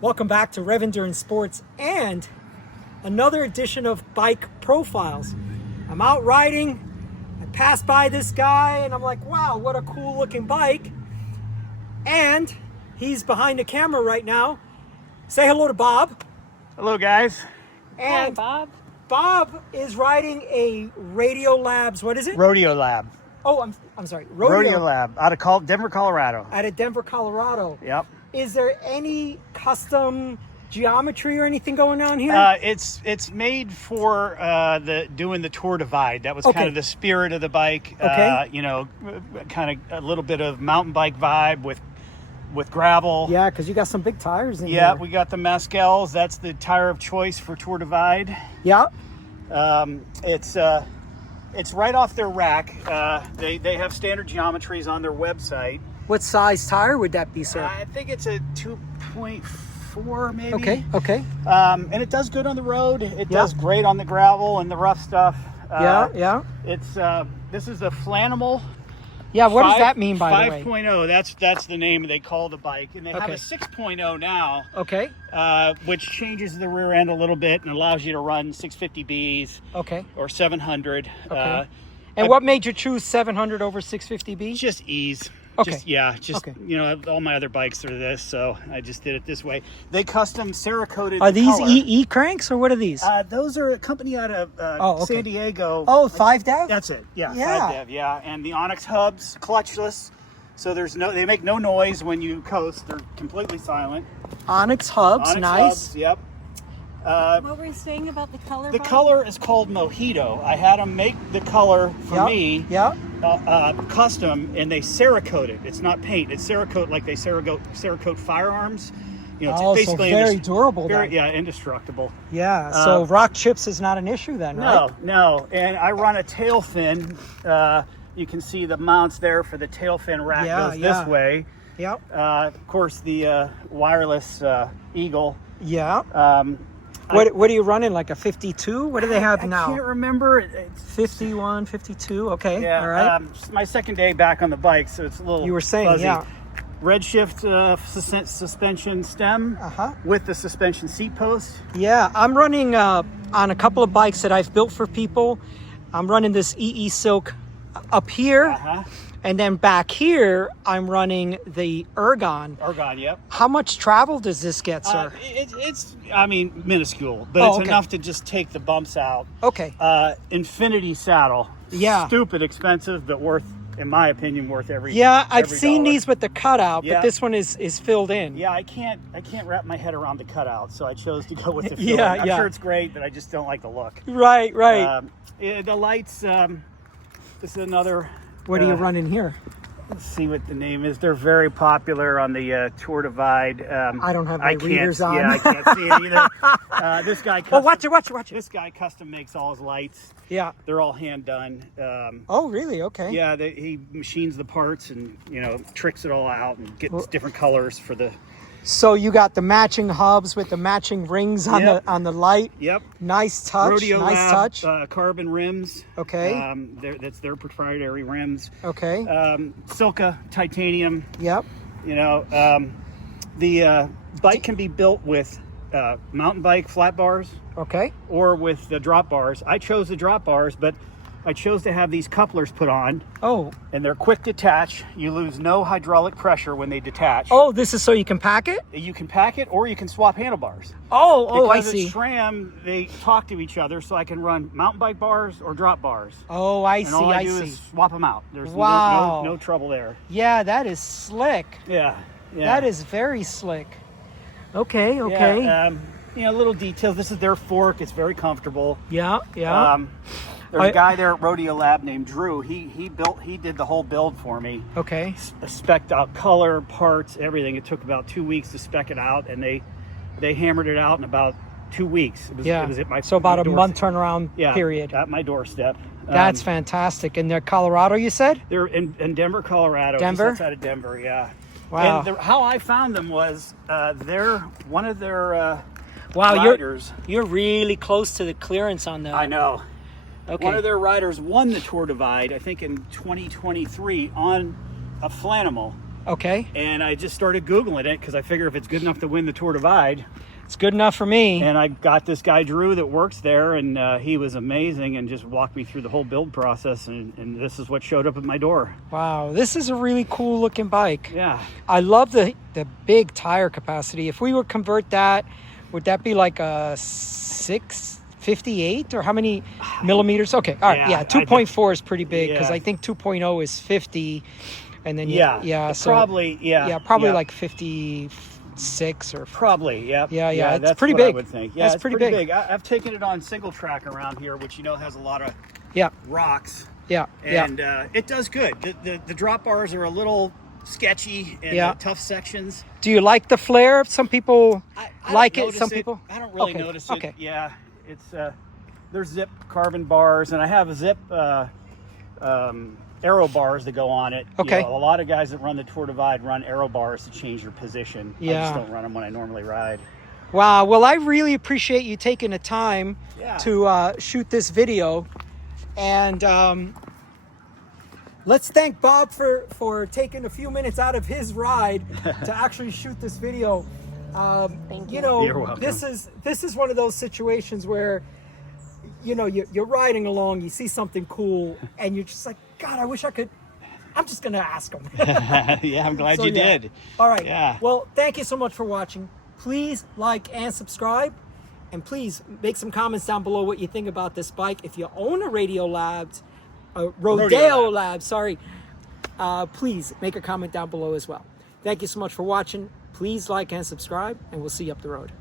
Welcome back to Rev Endurance Sports and another edition of Bike Profiles. I'm out riding, I passed by this guy and I'm like, wow, what a cool looking bike. And he's behind the camera right now. Say hello to Bob. Hello guys. And Hi, Bob. Bob is riding a Radio Labs, what is it? Rodeo Lab. Oh, I'm sorry. Rodeo Lab out of Denver, Colorado. Out of Denver, Colorado. Yep. Is there any custom geometry or anything going on here? It's made for doing the Tour Divide. That was Okay. kind of the spirit of the bike. Okay. Kind of a little bit of mountain bike vibe with gravel. Yeah, because you got some big tires in Yeah, here. we got the Mescals. That's the tire of choice for Tour Divide. Yeah. It's right off their rack. They have standard geometries on their website. What size tire would that be, sir? I think it's a 2.4 maybe. Okay. And it does good on the road. It does great on the gravel and the rough stuff. Yeah. It's this is a Flaanimal. Yeah, what does that mean, by the way? 5.0. That's the name they call the bike, and they have a 6.0 now. Okay. Which changes the rear end a little bit and allows you to run 650Bs. Okay. Or 700. Okay. And what made you choose 700 over 650B? Just ease. Okay. All my other bikes are this, so I just did it this way. They custom Cerakoted. Are these color. EE cranks or what are these? Those are a company out of San Diego. Oh, 5DEV? That's it. Yeah. 5DEV. Yeah. Yeah, and the Onyx hubs, clutchless, so they make no noise when you coast. They're completely silent. Onyx hubs, Onyx nice. hubs, yep. What were you saying about the color? The Bob? color is called Mojito. I had them make the color for me. Yeah. Custom, and they Cerakote it. It's not paint. It's Cerakote like they Cerakote firearms. It's basically so very durable. Very, then. indestructible. Yeah. So rock chips is not an issue then, right? No. And I run a tail fin. You can see the mounts there for the tail fin rack goes this way. Yep. Of course, the wireless Eagle. Yeah. What are you running, like a 52? What do they have now? I can't remember. It's 51, 52. Okay. Yeah. All right. My second day back on the bike, so it's a little. You were saying, fuzzy. yeah. Redshift suspension stem with the suspension seat post. Yeah, I'm running on a couple of bikes that I've built for people. I'm running this EE Silk up here, and then back here I'm running the Ergon. Ergon, yep. How much travel does this get, sir? It's minuscule, but it's enough to just take the bumps out. Okay. Infinity saddle. Yeah. Stupid expensive, but in my opinion, worth every. Yeah, I've every seen dollar. these with the cutout, Yeah. but this one is filled in. Yeah, I can't wrap my head around the cutout, so I chose to go with the fill. Yeah, I'm yeah. sure it's great, but I just don't like the look. Right. The lights. This is another. What are you running here? Let's see what the name is. They're very popular on the Tour Divide. I don't have my readers on. Yeah, I can't see it either. This guy. Watch it. This guy custom makes all his lights. Yeah. They're all hand done. Oh, really? Okay. Yeah, he machines the parts and tricks it all out and gets different colors for the. So you got the matching hubs with the matching rings on the light. Yep. Nice touch. Rodeo nice Lab, touch. Carbon rims. Okay. That's their proprietary rims. Okay. Silka titanium. Yep. The bike can be built with mountain bike flat bars. Okay. Or with the drop bars. I chose the drop bars, but I chose to have these couplers put on. Oh. And they're quick detach. You lose no hydraulic pressure when they detach. Oh, this is so you can pack it? You can pack it or you can swap handlebars. Oh, I because see. at SRAM, they talk to each other, so I can run mountain bike bars or drop bars. Oh, I And all I do see. is swap them out. There's Wow. no trouble there. Yeah, that is slick. Yeah. That is very slick. Okay. Yeah, little details. This is their fork. It's very comfortable. Yeah. There's a guy there at Rodeo Lab named Drew. He did the whole build for me. Okay. Spec'd out color, parts, everything. It took about 2 weeks to spec it out, and they hammered it out in about 2 weeks. It was at my about a doorstep. month turnaround period. At my doorstep. That's fantastic. And they're Colorado, you said? They're in Denver, Colorado. Denver? Just outside of Denver, yeah. Wow. And how I found them was they're one of their wow, riders. You're really close to the clearance on that. I know. Okay. One of their riders won the Tour Divide, I think in 2023, on a Flaanimal. Okay. And I just started Googling it because I figure if it's good enough to win the Tour Divide, it's good enough for me. and I got this guy Drew that works there, and he was amazing and just walked me through the whole build process, and this is what showed up at my door. Wow, this is a really cool looking bike. Yeah. I love the big tire capacity. If we would convert that, would that be like a 658 or how many millimeters? Okay, all right, yeah, 2.4 is pretty big because I think 2.0 is 50, and then so probably like 56 or probably yeah, it's that's pretty what big. I would think. Yeah, that's it's pretty big. I've taken it on single track around here, which has a lot of rocks. And it does good. The drop bars are a little sketchy and the tough sections. Do you like the flare? Some people I like don't it. Some notice people. I don't really notice it. Okay. Yeah, it's there's zip carbon bars, and I have a zip aero bars that go on it. Okay. A lot of guys that run the Tour Divide run aero bars to change your position. I just don't run them when I normally ride. Wow. Well, I really appreciate you taking the time to shoot this video. And let's thank Bob for taking a few minutes out of his ride to actually shoot this video. Thank you. You're welcome. This is one of those situations where you're riding along, you see something cool, and you're just like, God, I wish I could. I'm just gonna ask him. Yeah, I'm glad you did. All right. Yeah. Well, thank you so much for watching. Please like and subscribe. And please make some comments down below what you think about this bike. If you own a Rodeo Lab, please make a comment down below as well. Thank you so much for watching. Please like and subscribe, and we'll see you up the road.